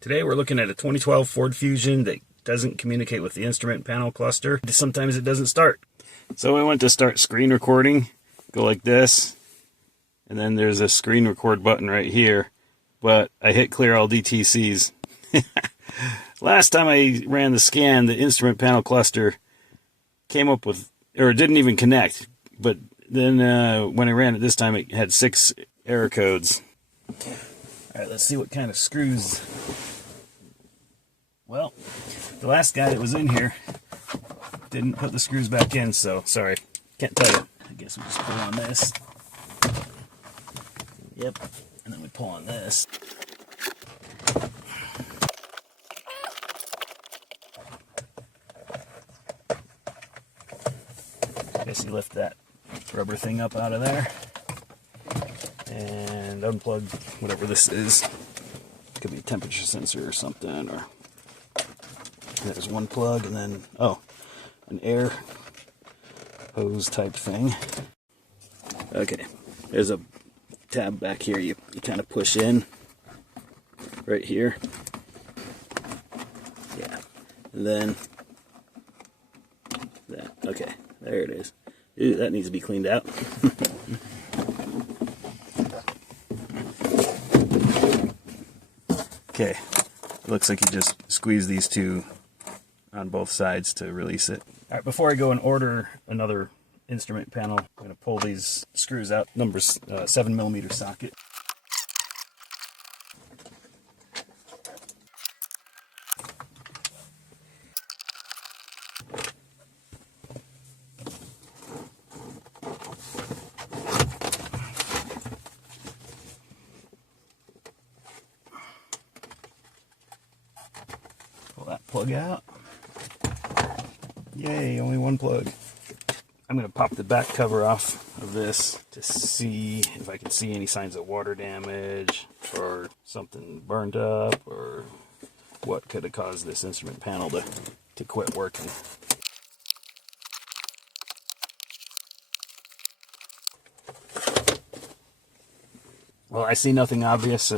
Today we're looking at a 2012 Ford Fusion that doesn't communicate with the instrument panel cluster. Sometimes it doesn't start. So I went to start screen recording, go like this, and then there's a screen record button right here, but I hit clear all DTCs. Last time I ran the scan, the instrument panel cluster came up with, or it didn't even connect, but then when I ran it this time, it had 6 error codes. Alright, let's see what kind of screws. Well, the last guy that was in here didn't put the screws back in, so sorry, can't tell you. I guess we just pull on this. Yep, and then we pull on this. I guess you lift that rubber thing up out of there and unplug whatever this is. It could be a temperature sensor or something, or there's one plug and then, oh, an air hose type thing. Okay, there's a tab back here you kind of push in right here. Yeah, and then that, okay, there it is. Ooh, that needs to be cleaned out. Okay, it looks like you just squeeze these two on both sides to release it. Alright, before I go and order another instrument panel, I'm going to pull these screws out. Number 7mm socket. Pull that plug out. Yay, only one plug. I'm going to pop the back cover off of this to see if I can see any signs of water damage or something burned up or what could have caused this instrument panel to quit working. Well, I see nothing obvious,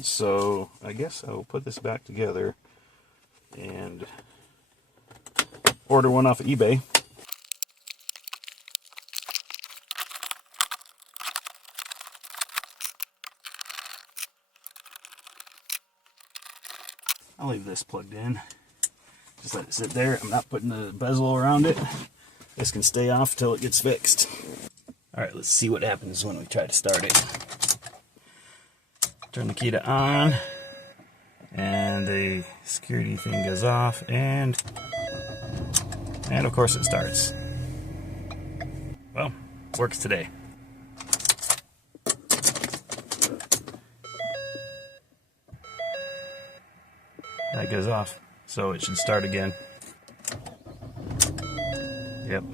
so I guess I will put this back together and order one off of eBay. I'll leave this plugged in. Just let it sit there. I'm not putting the bezel around it. This can stay off till it gets fixed. Alright, let's see what happens when we try to start it. Turn the key to on, and the security thing goes off, and of course it starts. Well, works today. That goes off, so it should start again. Yep.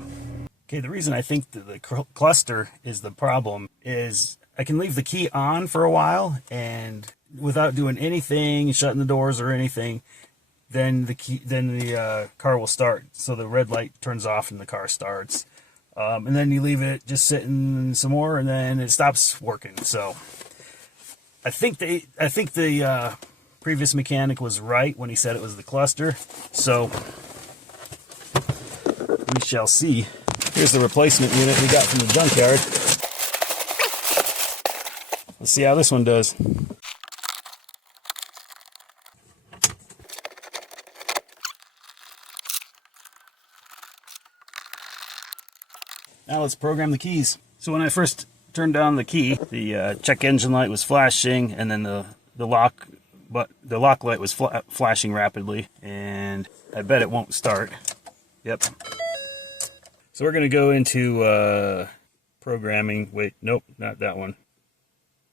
Okay, the reason I think that the cluster is the problem is I can leave the key on for a while, and without doing anything, shutting the doors or anything, then the car will start. So the red light turns off and the car starts. And then you leave it just sitting some more, and then it stops working. So I think the previous mechanic was right when he said it was the cluster. So we shall see. Here's the replacement unit we got from the junkyard. Let's see how this one does. Now let's program the keys. So when I first turned on the key, the check engine light was flashing, and then the lock light was flashing rapidly, and I bet it won't start. Yep. So we're going to go into programming. Wait, nope, not that one.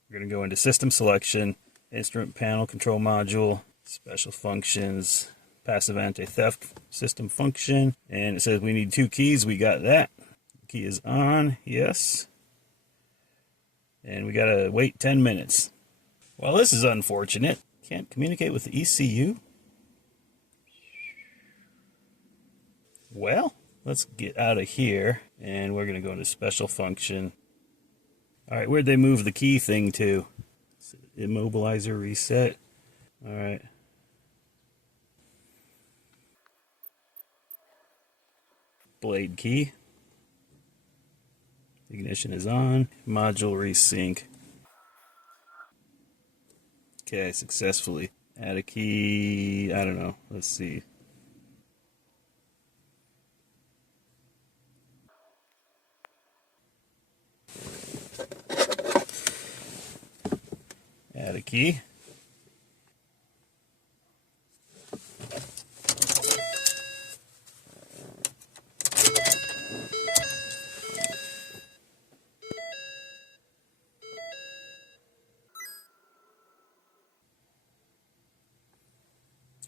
We're going to go into system selection, instrument panel control module, special functions, passive anti-theft system function, and it says we need 2 keys. We got that. The key is on, yes. And we got to wait 10 minutes. Well, this is unfortunate. Can't communicate with the ECU. Well, let's get out of here, and we're going to go into special function. Alright, where'd they move the key thing to? Immobilizer reset. Alright, displayed key. Ignition is on. Module resync. Okay, successfully. Add a key. I don't know. Let's see. Add a key.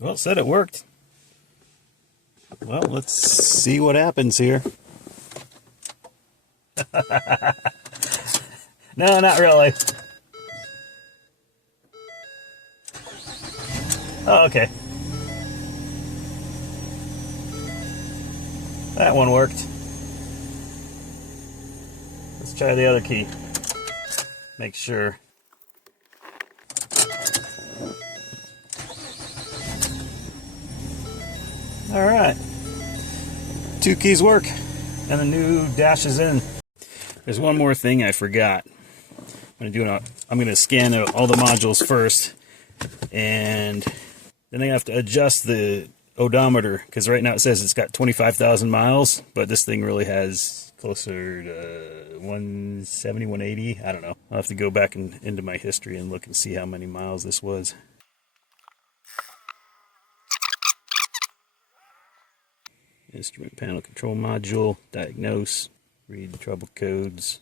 Well, it said it worked. Well, let's see what happens here. No, not really. Oh, okay. That one worked. Let's try the other key. Make sure. All right. 2 keys work, and the new dash is in. There's one more thing I forgot. I'm gonna scan all the modules first, and then I have to adjust the odometer, because right now it says it's got 25,000 miles, but this thing really has closer to 170, 180. I don't know. I'll have to go back into my history and look and see how many miles this was. Instrument panel control module, diagnose, read trouble codes.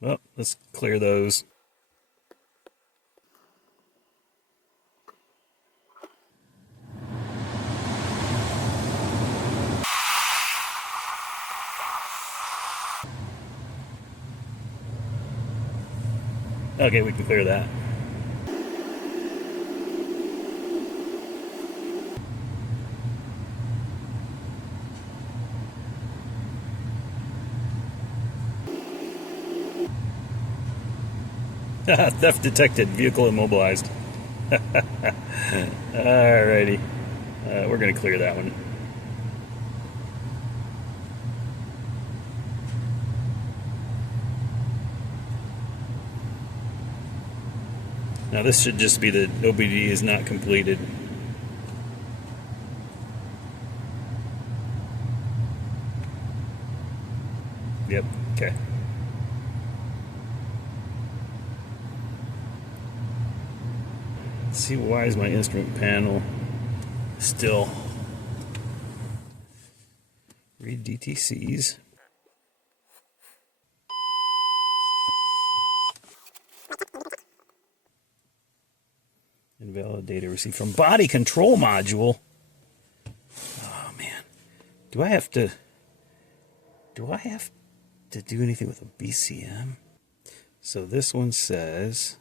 Well, let's clear those. Okay, we can clear that. Theft detected. Vehicle immobilized. Alrighty. We're going to clear that one. Now this should just be the OBD is not completed. Yep, okay. Let's see, why is my instrument panel still? Read DTCs. Invalid data received from body control module. Oh man. Do I have to do anything with a BCM? So this one says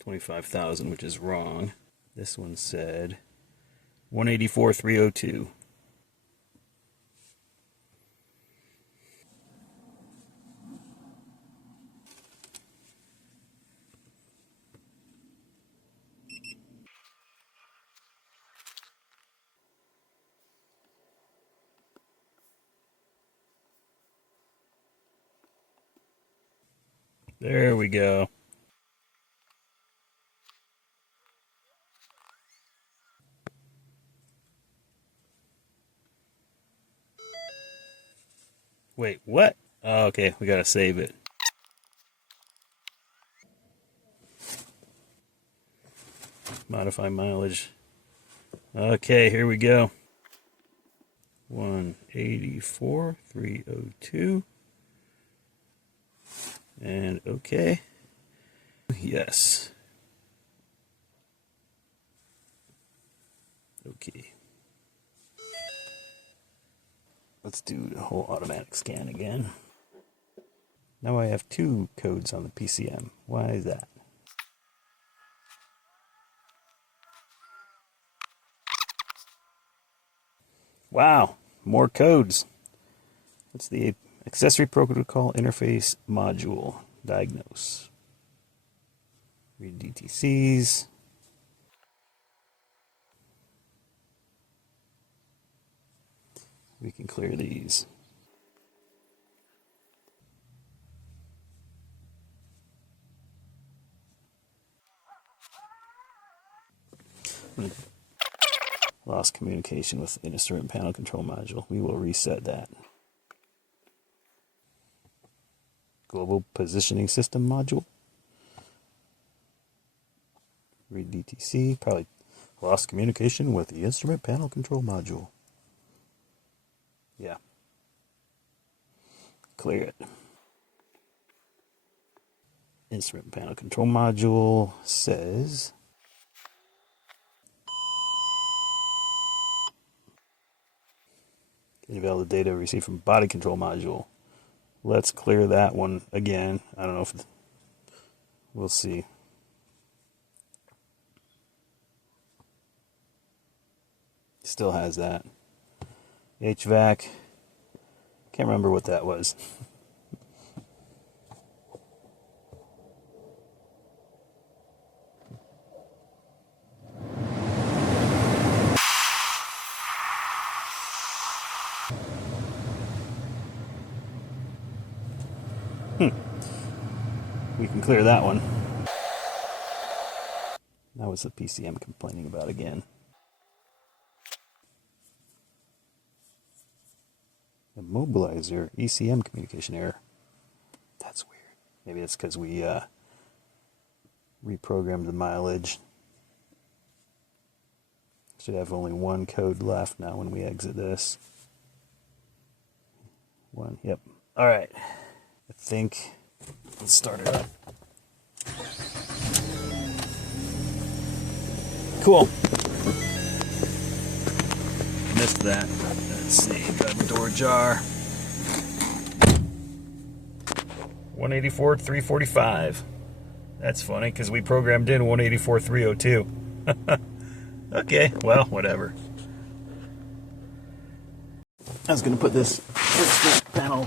25,000, which is wrong. This one said 184,302. There we go. Wait, what? Oh, okay, we gotta save it. Modify mileage. Okay, here we go. 184,302. And okay. Yes. Okay. Let's do the whole automatic scan again. Now I have 2 codes on the PCM. Why is that? Wow, more codes. That's the accessory protocol interface module. Diagnose. Read DTCs. We can clear these. Lost communication with the instrument panel control module. We will reset that. Global positioning system module. Read DTC. Probably lost communication with the instrument panel control module. Yeah. Clear it. Instrument panel control module says invalid data received from body control module. Let's clear that one again. I don't know if we'll see. Still has that. HVAC. Can't remember what that was. We can clear that one. That was the PCM complaining about again. Immobilizer ECM communication error. That's weird. Maybe it's because we reprogrammed the mileage. Should have only one code left now when we exit this. One, yep. All right. I think let's start it up. Cool. Missed that. Let's see. Got the door jar. 184.345. That's funny because we programmed in 184.302. Okay, well, whatever. I was going to put this first panel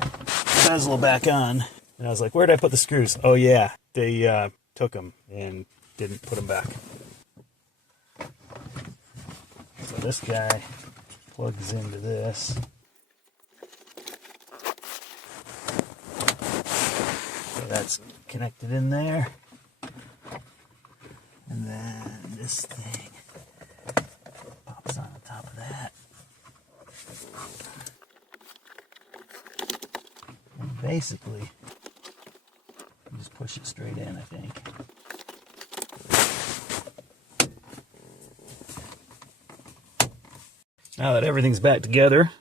bezel back on, and I was like, where did I put the screws? Oh, yeah, they took them and didn't put them back. So this guy plugs into this. So that's connected in there. And then this thing pops on top of that. And basically, you just push it straight in, I think. Now that everything's back together,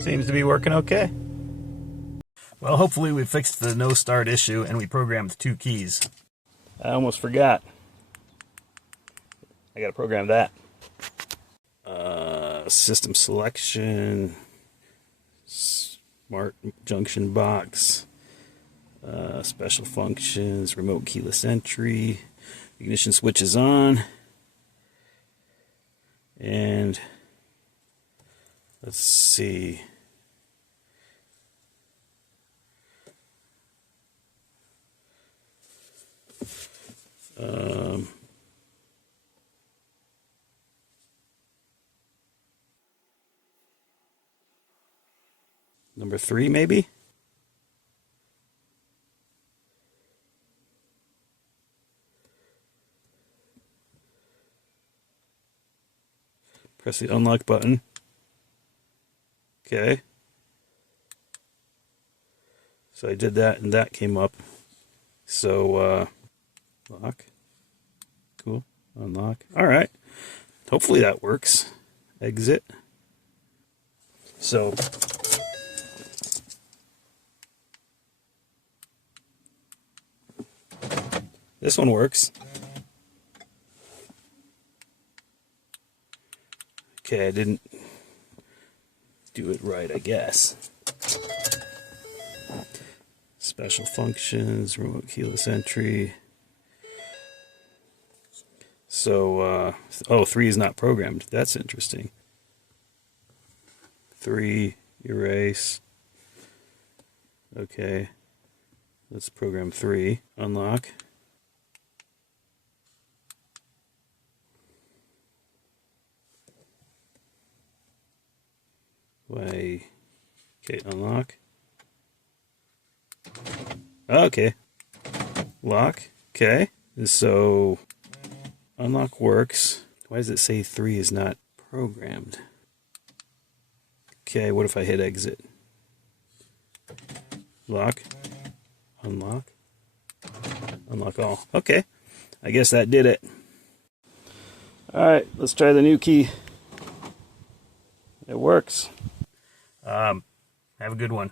seems to be working okay. Well, hopefully we fixed the no start issue and we programmed 2 keys. I almost forgot. I gotta program that. System selection, smart junction box, special functions, remote keyless entry, ignition switch is on, and let's see. Number 3, maybe? Press the unlock button. Okay. So I did that and that came up. So, lock. Cool. Unlock. All right. Hopefully that works. Exit. So, this one works. Okay, I didn't do it right, I guess. Special functions, remote keyless entry. So, 3 is not programmed. That's interesting. 3, erase. Okay. Let's program 3, unlock. Okay, unlock. Okay. Lock. Okay. So unlock works. Why does it say 3 is not programmed? Okay, what if I hit exit? Lock. Unlock. Unlock all. Okay. I guess that did it. Alright, let's try the new key. It works. Have a good one.